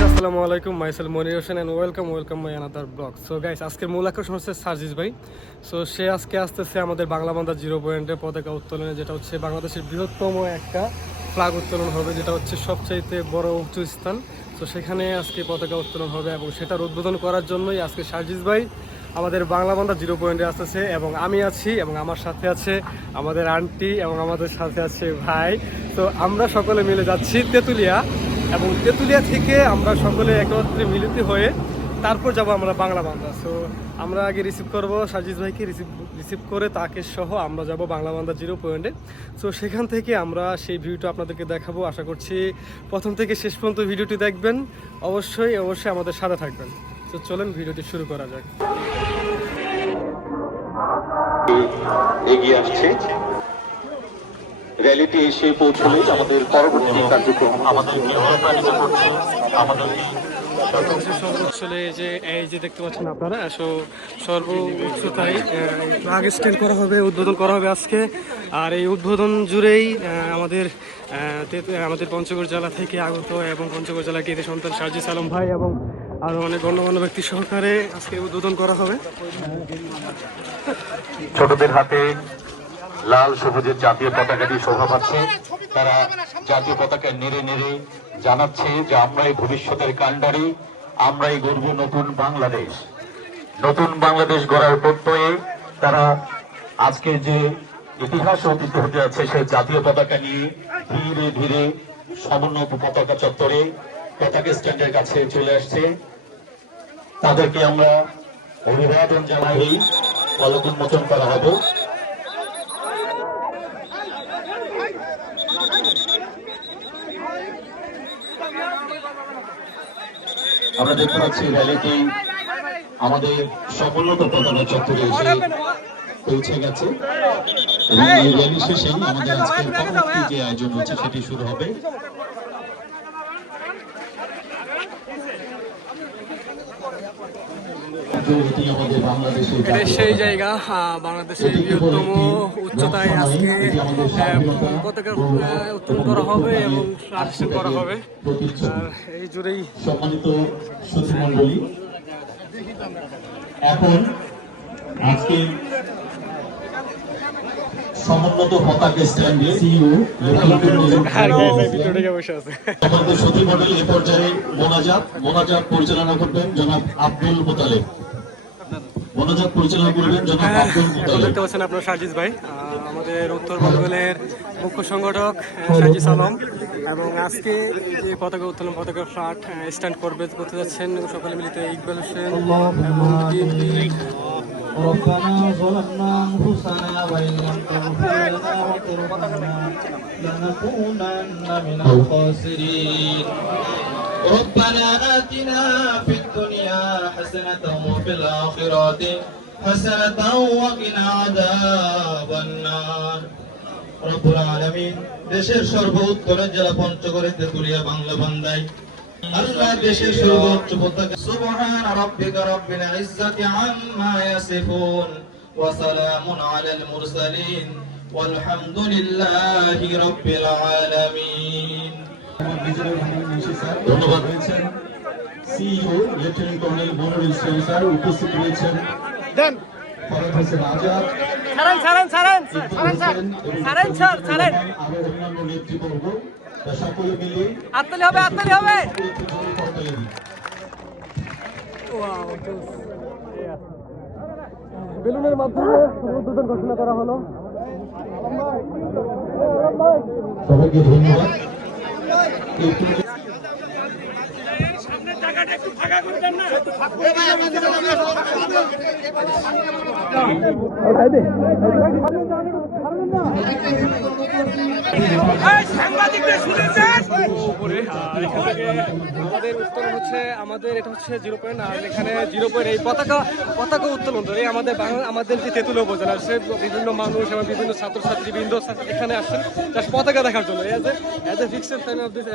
Guys আসসালামু আলাইকুম, myself Monir Hossain and welcome welcome my another blog so guys আজকের মূল আকর্ষণ হচ্ছে সার্জিস ভাই। সো সে আজকে আসতেছে আমাদের বাংলা বান্ধা জিরো পয়েন্টে পতাকা উত্তোলনে, যেটা হচ্ছে বাংলাদেশের বৃহত্তম একটা ফ্লাগ উত্তোলন হবে, যেটা হচ্ছে সবচাইতে বড় উঁচু স্থান। তো সেখানে আজকে পতাকা উত্তোলন হবে এবং সেটার উদ্বোধন করার জন্যই আজকে সার্জিস ভাই আমাদের বাংলা বান্ধা জিরো পয়েন্টে আসতেছে এবং আমি আছি এবং আমার সাথে আছে আমাদের আন্টি এবং আমাদের সাথে আছে ভাই। তো আমরা সকলে মিলে যাচ্ছি তেঁতুলিয়া। এবং তেঁতুলিয়া থেকে আমরা সকলে একত্রে মিলিত হয়ে তারপর যাব আমরা বাংলা বান্ধা সো আমরা আগে রিসিভ করব, সাজিদ ভাইকে রিসিভ রিসিভ করে তাকে সহ আমরা যাব বাংলা বান্ধা জিরো পয়েন্টে সো সেখান থেকে আমরা সেই ভিডিওটা আপনাদেরকে দেখাবো। আশা করছি প্রথম থেকে শেষ পর্যন্ত ভিডিওটি দেখবেন। অবশ্যই অবশ্যই আমাদের সাথে থাকবেন। তো চলেন ভিডিওটি শুরু করা যাক। এগিয়ে আসছে। র্যালিটি এসে পৌঁছলে আমাদের পরবর্তী কার্যক্রম আমাদেরকে অনুপ্রাণিত করছে আমাদেরকে আসলে এই যে এই যে দেখতে পাচ্ছেন আপনারা সো সর্ব উচ্চতায় ফ্লাগ স্ট্যান্ড করা হবে উদ্বোধন করা হবে আজকে। আর এই উদ্বোধন জুড়েই আমাদের আমাদের পঞ্চগড় জেলা থেকে আগত এবং পঞ্চগড় জেলার কৃতি সন্তান সার্জিস আলম ভাই এবং আরও অনেক গণ্যমান্য ব্যক্তি সহকারে আজকে উদ্বোধন করা হবে। ছোটদের হাতে লাল সবুজের জাতীয় পতাকাটি শোভা পাচ্ছে। তারা জাতীয় পতাকা নেড়ে নেড়ে জানাচ্ছে যে আমরাই ভবিষ্যতের কাণ্ডারি আমরাই গর্ব নতুন বাংলাদেশ। নতুন বাংলাদেশ গড়ার প্রত্যয়ে তারা আজকে যে ইতিহাস অতীত হতে যাচ্ছে সেই জাতীয় পতাকা নিয়ে ধীরে ধীরে সমুন্নত পতাকা চত্বরে পতাকা স্ট্যান্ডের কাছে চলে আসছে। তাদেরকে আমরা অভিবাদন জানাই ফলক উন্মোচন করা হবে। আমরা দেখতে পাচ্ছি র্যালিটি আমাদের সমুন্নত পতাকা চত্বরে এসে পৌঁছে গেছে। এবং এই র্যালি শেষেই আমাদের আজকের পরবর্তী যে আয়োজন হচ্ছে সেটি শুরু হবে। এটি সেই জায়গা বাংলাদেশের বৃহত্তম উচ্চতায় আজকে পতাকা উত্তোলন করা হবে এবং ফ্লাগ করা হবে। আর এই জুড়েই সম্মানিত এখন আজকে সমুন্নত পতাকা স্ট্যান্ডে সিইও আমাদের সতী মন্ডলী এ পর্যায়ে মোনাজাত মোনাজাত পরিচালনা করবেন জনাব আব্দুল মোতালেব। মোনাজাত পরিচালনা করবেন জনাব হ্যাঁ, আব্দুল মোতালেব। দেখতে পাচ্ছেন আপনার ভাই আমাদের উত্তরবঙ্গের মুখ্য সংগঠক আহ, আলম এবং আজকে যে পতাকা উত্তোলন পতাকা ফ্লাট স্ট্যান্ড করবে করতে যাচ্ছেন সকলে মিলিত ইকবাল হোসেন এবং ربنا ظلمنا أنفسنا وإن لم تغفر لنا وترحمنا لنكونن من الخاسرين ربنا آتنا في الدنيا حسنة وفي الآخرة حسنة وقنا عذاب النار রব্বুল আলামিন দেশের সর্বোত্তরের জেলা পঞ্চগড়ে তেতুলিয়া বাংলা বান্দায় আল্লাহ দেশের সর্বোচ্চ পতাকা। সুবহান রাব্বিকা রাব্বিল ইজ্জাতি আম্মা ইয়াসিফুন ওয়া সালামুন আলাল মুরসালিন। ওয়ালহামদুলিল্লাহি রাব্বিল আলামিন। ধন্যবাদ। রয়েছেন CEO lieutenant colonel Monor Islam sir উপস্থিত রয়েছেন। ফরাদ হোসেন আজাদ। ছাড়েন ছাড়েন ছাড়েন। ছাড়েন ছাড়েন স্যার ছাড়েন। আরও অন্যান্য নেতৃবর্গ। সকলে মিলে আত্মলি হবে আত্মলি হবে। বেলুনের মাধ্যমে উদ্বোধন ঘোষণা করা হলো। সবাইকে ধন্যবাদ। একটু আমাদের উত্তোলন হচ্ছে, আমাদের এটা হচ্ছে জিরো পয়েন্ট আর এখানে জিরো পয়েন্ট এই পতাকা পতাকা উত্তোলন ধরে আমাদের আমাদের যে তেঁতুলিয়া উপজেলা বিভিন্ন মানুষ এবং বিভিন্ন ছাত্রছাত্রী, বৃন্দ এখানে আসছেন, জাস্ট পতাকা দেখার জন্য। এজ এ এজ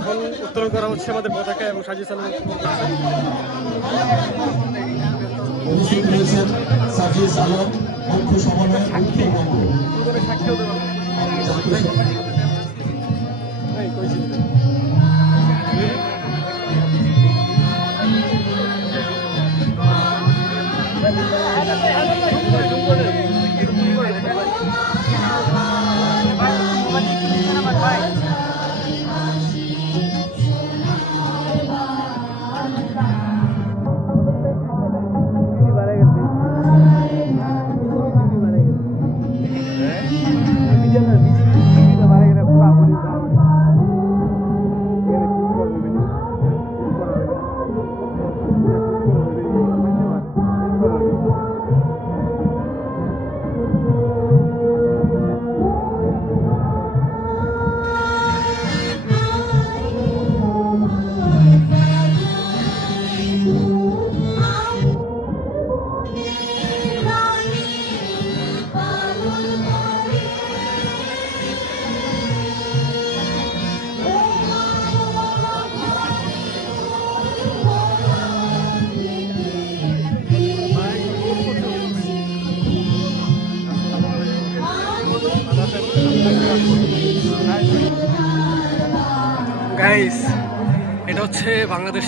এখন উত্তোলন করা হচ্ছে আমাদের পতাকা এবং চালানো উপস্থিত আলম মুখ্য সমন্বয়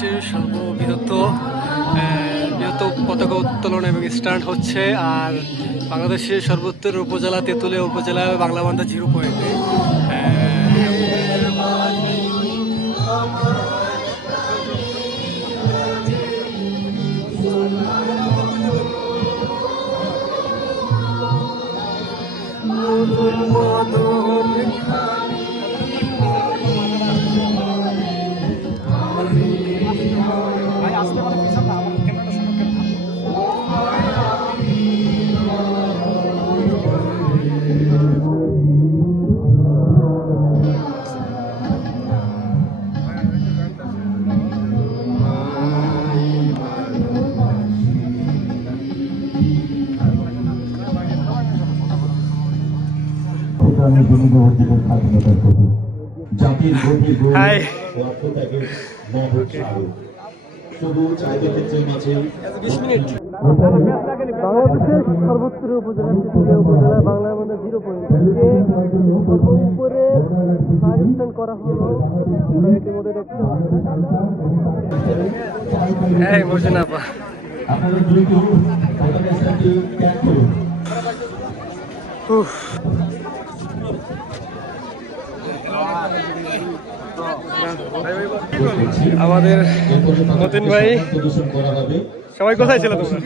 বাংলাদেশের সর্ববৃহৎ বৃহত্ত পতাকা উত্তোলন এবং স্ট্যান্ড হচ্ছে আর বাংলাদেশের সর্বোত্তর উপজেলা তেঁতুলিয়া উপজেলা বাংলা বান্ধা জিরো পয়েন্টে ভুটানের স্বাধীনতার প্রতি জাতির গভীর মহৎ মাঝে বাংলাদেশের সর্বোত্তর উপজেলা উপজেলা বাংলার মধ্যে জিরো পয়েন্ট উপরে স্ট্যান্ড করা হলো ইতিমধ্যে দেখতে হ্যাঁ মর্জিনা আপা। আপনারা দ্রুত পতাকা স্থানটি ত্যাগ করুন। উফ। আমাদের মতিন ভাই সবাই কোথায় ছিল তোমরা?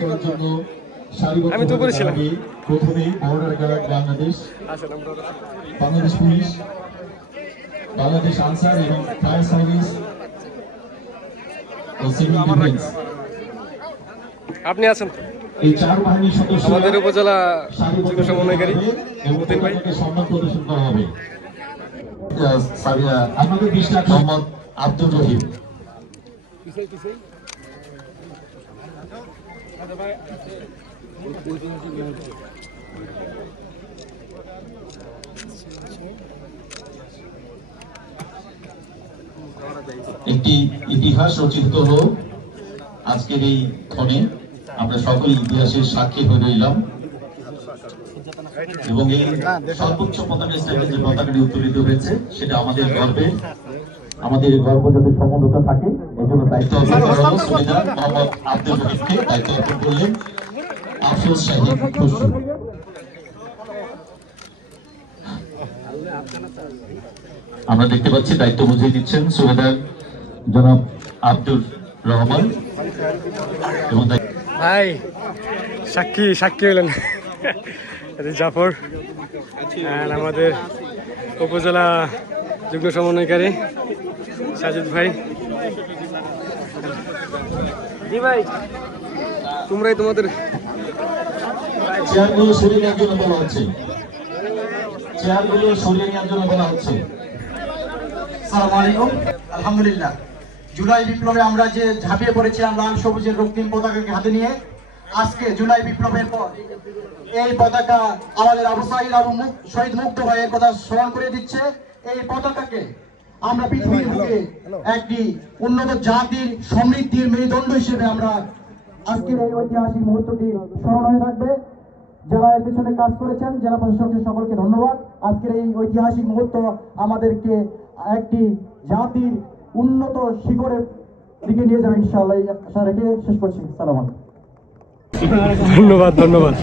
আমি তো করেছিলাম হবে। প্রথমেই border guard Bangladesh Bangladesh police Bangladesh Ansar এবং ফায়ার সার্ভিস ও সিভিল ডিফেন্স। আপনি আছেন তো? এই চার বাহিনীর সদস্য আমাদের উপজেলা সমন্বয়কারী মতিন ভাই। সম্মান প্রদর্শন করা হবে। রহিম একটি ইতিহাস রচিত হলো আজকের এই ক্ষণে। আমরা সকলে ইতিহাসের সাক্ষী হয়ে রইলাম। এবং এই সর্বোচ্চ পতাকা যে পতাকাটি উত্তোলিত হয়েছে সেটা আমাদের গর্বে আমাদের গর্ব যাতে সমন্বতা থাকে এই জন্য দায়িত্ব মোহাম্মদ আব্দুল অর্পণ করলেন শাহিদ খসরু আমরা দেখতে পাচ্ছি দায়িত্ব বুঝিয়ে দিচ্ছেন সুবেদার জনাব আব্দুর রহমান। এবং ভাই সাক্ষী সাক্ষী হলেন। জাফর আর আমাদের উপজেলা যুগ্ম সমন্বয়কারী সাজিদ ভাই। জি ভাই। তোমরাই তোমাদের চেয়ারগুলো সরিয়ে নেওয়ার জন্য বলা হচ্ছে। চেয়ারগুলো সরিয়ে নেওয়ার জন্য বলা হচ্ছে। সালাম আলাইকুম। আলহামদুলিল্লাহ। জুলাই বিপ্লবে আমরা যে ঝাঁপিয়ে পড়েছিলাম লাল সবুজের রক্তিম পতাকাকে হাতে নিয়ে আজকে জুলাই বিপ্লবের পর এই পতাকা আমাদের আবু সাহিদ আবু মুক শহীদ মুক্ত হয়ে কথা স্মরণ করে দিচ্ছে। এই পতাকাকে আমরা পৃথিবীর বুকে একটি উন্নত জাতির সমৃদ্ধির মেরুদণ্ড হিসেবে আমরা আজকের এই ঐতিহাসিক মুহূর্তটি স্মরণ হয়ে থাকবে। যারা এর পিছনে কাজ করেছেন জেলা প্রশাসকের সকলকে ধন্যবাদ। আজকের এই ঐতিহাসিক মুহূর্ত আমাদেরকে একটি জাতির উন্নত শিখরের দিকে নিয়ে যাবে ইনশাআল্লাহ। আশা রেখে শেষ করছি। সালাম আলাইকুম। ধন্যবাদ ধন্যবাদ।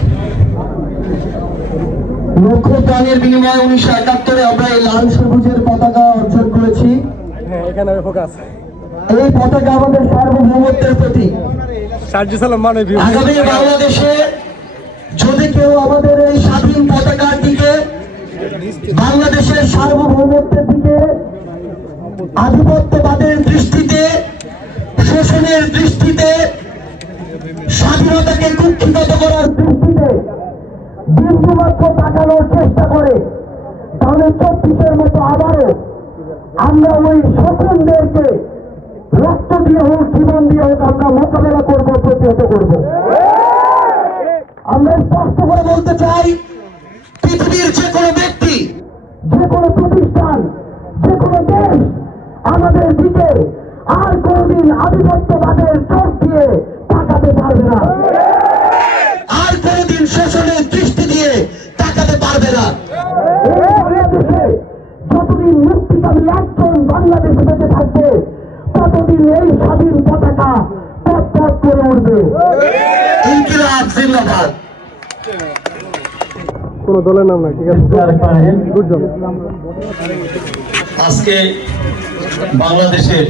লক্ষ প্রাণের বিনিময়ে উনিশশো একাত্তরে আমরা এই লাল সবুজের পতাকা অর্জন করেছি। হ্যাঁ এখানে ফোকাস এই পতাকা আমাদের সার্বভৌমত্বের প্রতীক। সার্জিসালাম মানে। আগামী বাংলাদেশে যদি কেউ আমাদের এই স্বাধীন পতাকার দিকে বাংলাদেশের সার্বভৌমত্বের দিকে আধিপত্যবাদের দৃষ্টিতে শোষণের দৃষ্টিতে স্বাধীনতাকে কুক্ষিগত করার দৃষ্টিতে বিন্দুমাত্র তাকানোর চেষ্টা করে। তাহলে চব্বিশের মতো আবারও আমরা ওই শোষণদেরকে রক্ত দিয়ে হোক, জীবন দিয়ে হোক, আমরা মোকাবেলা করব, প্রতিহত করব। আমরা স্পষ্ট করে বলতে চাই, পৃথিবীর যে কোনো ব্যক্তি, যে কোনো প্রতিষ্ঠান, যে কোনো দেশ আমাদের দিকে আর কোনদিন আধিপত্যবাদের চোখ দিয়ে তাকাতে পারবে না। আর কোনদিন শোষণের দৃষ্টি দিয়ে তাকাতে পারবে না। যতদিন মুক্তিকামী একজন বাংলাদেশ বেঁচে থাকবে ততদিন এই স্বাধীন পতাকা পথ পথ করে উঠবে। ইনকিলাব জিন্দাবাদ। কোনো দলের নাম ঠিক আছে। আজকে বাংলাদেশের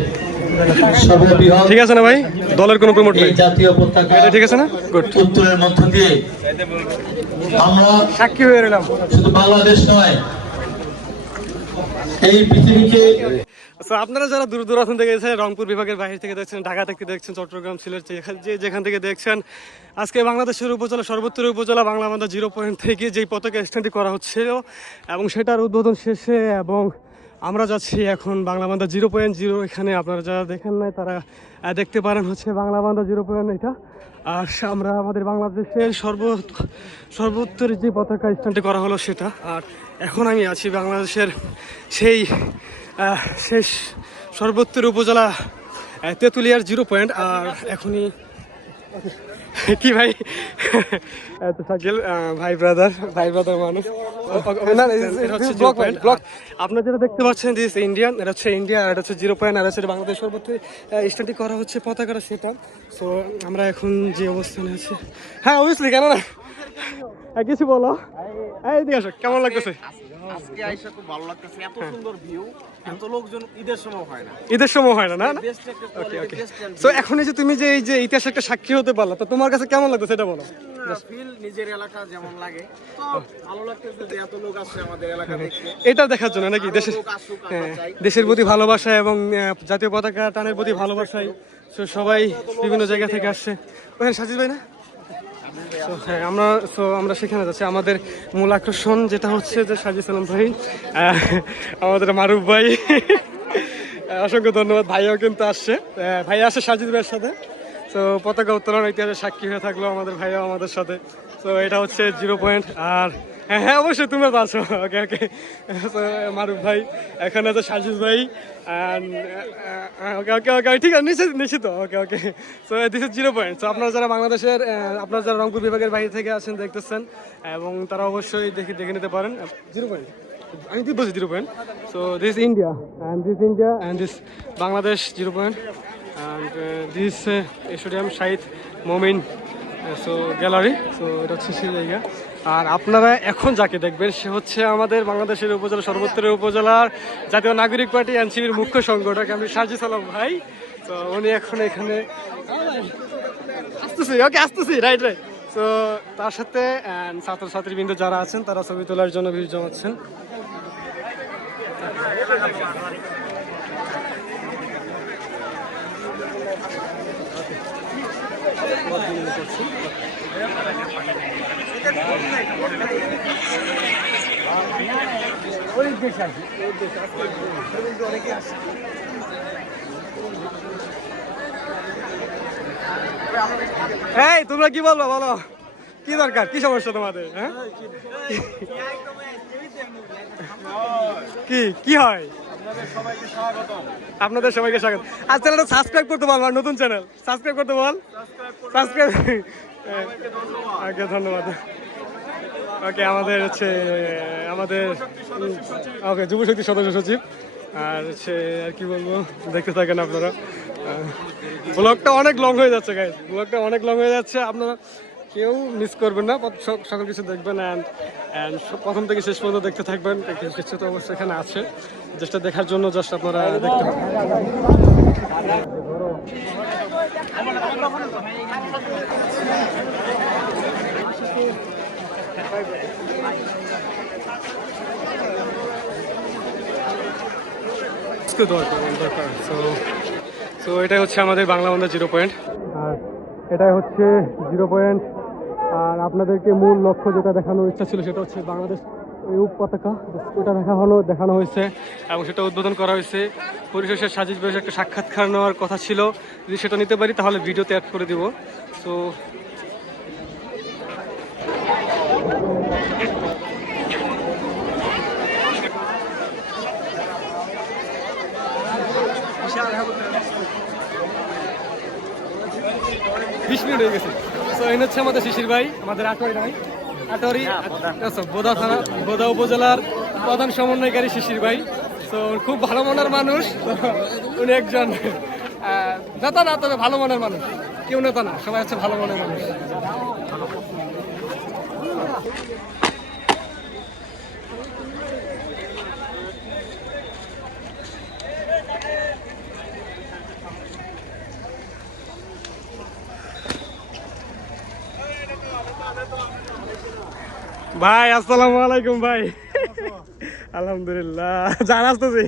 সর্ববৃহৎ ঠিক আছে না ভাই? দলের কোনো প্রমোট নেই। জাতীয় পতাকা এটা ঠিক আছে না? গুড উত্তরের মধ্য দিয়ে আমরা সাক্ষী হয়ে রইলাম। শুধু বাংলাদেশ নয় এই পৃথিবীকে আচ্ছা আপনারা যারা দূর দূরান্ত থেকে এসেছেন রংপুর বিভাগের বাইরে থেকে দেখছেন ঢাকা থেকে দেখছেন চট্টগ্রাম সিলেট যেখান- যে যেখান থেকে দেখছেন আজকে বাংলাদেশের উপজেলা সর্বোত্তর উপজেলা বাংলা বান্ধা জিরো পয়েন্ট থেকে যেই পতাকা স্ট্যান্ডটি করা হচ্ছিল এবং সেটার উদ্বোধন শেষে এবং আমরা যাচ্ছি এখন বাংলা বান্ধা জিরো পয়েন্ট জিরো। এখানে আপনারা যারা দেখেন নাই, তারা দেখতে পারেন হচ্ছে বাংলা বান্ধা জিরো পয়েন্ট এটা। আর আমরা আমাদের বাংলাদেশের সর্ব সর্বোত্তর যে পতাকা স্থানটি করা হলো সেটা। আর এখন আমি আছি বাংলাদেশের সেই শেষ সর্বোত্তর উপজেলা তেঁতুলিয়ার জিরো পয়েন্ট। আর এখনই কি ভাই? এত সাইকেল ভাই ব্রাদার ভাই ব্রাদার মানুষ। আপনারা যেটা দেখতে পাচ্ছেন দিস ইন্ডিয়ান এটা হচ্ছে ইন্ডিয়া এটা হচ্ছে জিরো পয়েন্ট আর হচ্ছে বাংলাদেশ সর্বোচ্চ স্টাডি করা হচ্ছে পতাকাটা সেটা সো আমরা এখন যে অবস্থানে আছি হ্যাঁ অবভিয়াসলি কেন না কিছু বলো। এই আসো কেমন লাগতেছে? আজকে আইসা খুব ভালো লাগতেছে এত সুন্দর ভিউ এত লোকজন ঈদের সময় হয় না। ঈদের সময় হয় না না ওকে ওকে সো এখন এই যে তুমি যে এই যে ইতিহাস একটা সাক্ষী হতে পারলা তো তোমার কাছে কেমন লাগতো সেটা বলো? এটা দেখার জন্য নাকি? দেশের হ্যাঁ, দেশের প্রতি ভালোবাসা এবং জাতীয় পতাকা টানের প্রতি ভালোবাসায় সবাই বিভিন্ন জায়গা থেকে আসছে। ওখানে সাজিদ ভাই না? হ্যাঁ আমরা সো আমরা সেখানে যাচ্ছি। আমাদের মূল আকর্ষণ যেটা হচ্ছে যে সাজিদ সালাম ভাই আমাদের মারুফ ভাই। অসংখ্য ধন্যবাদ, ভাইও কিন্তু আসছে। ভাইয়া ভাই আসে সাজিদ ভাইয়ের সাথে। তো পতাকা উত্তোলন ইতিহাসে সাক্ষী হয়ে থাকল আমাদের ভাইও আমাদের সাথে। তো এটা হচ্ছে জিরো পয়েন্ট। আর হ্যাঁ হ্যাঁ অবশ্যই তুমি তো আছো। ওকে ওকে তো মারুফ ভাই, এখানে আছে সাজিদ ভাই ওকে ওকে ওকে ঠিক আছে, নিশ্চিত নিশ্চিত। Okay okay so this is zero point so আপনারা যারা বাংলাদেশের আপনারা যারা রংপুর বিভাগের বাইরে থেকে আছেন দেখতেছেন, এবং তারা অবশ্যই দেখে দেখে নিতে পারেন। জিরো পয়েন্ট আমি তুই বলছি zero point so this India and this India and this Bangladesh zero point and this stadium Shahid Momin so gallery so এটা হচ্ছে সেই জায়গা। আর আপনারা এখন যাকে দেখবেন, সে হচ্ছে আমাদের বাংলাদেশের উপজেলা, সর্বোত্তরের উপজেলার জাতীয় নাগরিক পার্টি এনসিবির মুখ্য সংগঠক, আমি সাজি সালাম ভাই। তো উনি এখন এখানে আসতেছি ওকে আসতেছি রাইট রাইট তো তার সাথে ছাত্রছাত্রীবৃন্দ যারা আছেন, তারা ছবি তোলার জন্য ভিড় জমাচ্ছেন। এই তোমরা কি বলব বলো? কি দরকার? কি সমস্যা তোমাদের হ্যাঁ? কি? কি হয়? আপনাদের সবাইকে স্বাগত। আর চ্যানেলটা সাবস্ক্রাইব করতে বল আমার নতুন চ্যানেল। সাবস্ক্রাইব করতে বল। সাবস্ক্রাইব ওকে ধন্যবাদ। ওকে আমাদের হচ্ছে আমাদের ওকে যুব শক্তি সদস্য সচিব। আর হচ্ছে আর কি বলব দেখতে থাকেন আপনারা। ব্লগটা অনেক লং হয়ে যাচ্ছে গাইজ ব্লগটা অনেক লং হয়ে যাচ্ছে। আপনারা কেউ মিস করবেন না। সকল কিছু দেখবেন অ্যান্ড অ্যান্ড প্রথম থেকে শেষ পর্যন্ত দেখতে থাকবেন। কিছু কিছু তো অবশ্যই এখানে আছে। যেটা দেখার জন্য জাস্ট আপনারা দেখতে সো সো এটাই হচ্ছে আমাদের বাংলা বান্ধা জিরো পয়েন্ট আর এটাই হচ্ছে জিরো পয়েন্ট আর আপনাদেরকে মূল লক্ষ্য যেটা দেখানোর ইচ্ছা ছিল সেটা হচ্ছে বাংলাদেশ ইউপ পতাকা ওটা দেখা হলো, দেখানো হয়েছে, এবং সেটা উদ্বোধন করা হয়েছে। পরিশেষে সাজিদ বেশ একটা সাক্ষাৎকার নেওয়ার কথা ছিল। যদি সেটা নিতে পারি, তাহলে ভিডিওতে অ্যাড করে দিব। সো বিশ মিনিট হয়ে গেছে। তো এই হচ্ছে আমাদের শিশির ভাই, আমাদের আটোয়ারি ভাই। আটোয়ারি আচ্ছা, বোদা থানা বোদা উপজেলার প্রধান সমন্বয়কারী শিশির ভাই। তো খুব ভালো মনের মানুষ উনি একজন নেতা না তবে ভালো মনের মানুষ। কেউ নেতা না সবাই হচ্ছে ভালো মনের মানুষ। ভাই আসসালামু আলাইকুম ভাই। আলহামদুলিল্লাহ জান আসতেছি।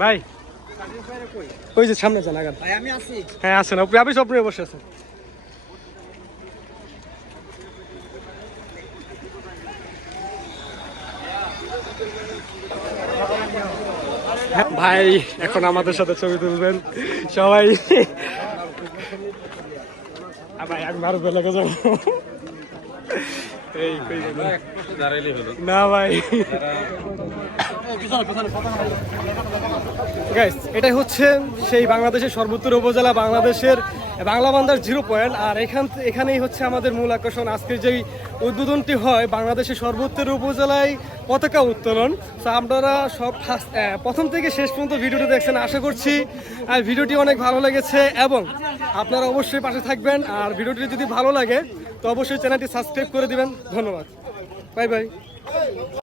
ভাই ওই যে সামনে যান আগান। হ্যাঁ আসেন আপনি স্বপ্নে বসে আছেন ভাই এখন আমাদের সাথে ছবি তুলবেন। সবাই। ভাই আমি বেলা যাব? না ভাই। এটাই হচ্ছে সেই বাংলাদেশের সর্বোত্তর উপজেলা, বাংলাদেশের বাংলা বান্দার জিরো পয়েন্ট আর এখান এখানেই হচ্ছে আমাদের মূল আকর্ষণ। আজকের যেই উদ্বোধনটি হয় বাংলাদেশের সর্বোত্তর উপজেলায় পতাকা উত্তোলন। তো আপনারা সব প্রথম থেকে শেষ পর্যন্ত ভিডিওটি দেখছেন, আশা করছি আর ভিডিওটি অনেক ভালো লেগেছে। এবং আপনারা অবশ্যই পাশে থাকবেন। আর ভিডিওটি যদি ভালো লাগে তো অবশ্যই চ্যানেলটি সাবস্ক্রাইব করে দিবেন। ধন্যবাদ। Bye bye.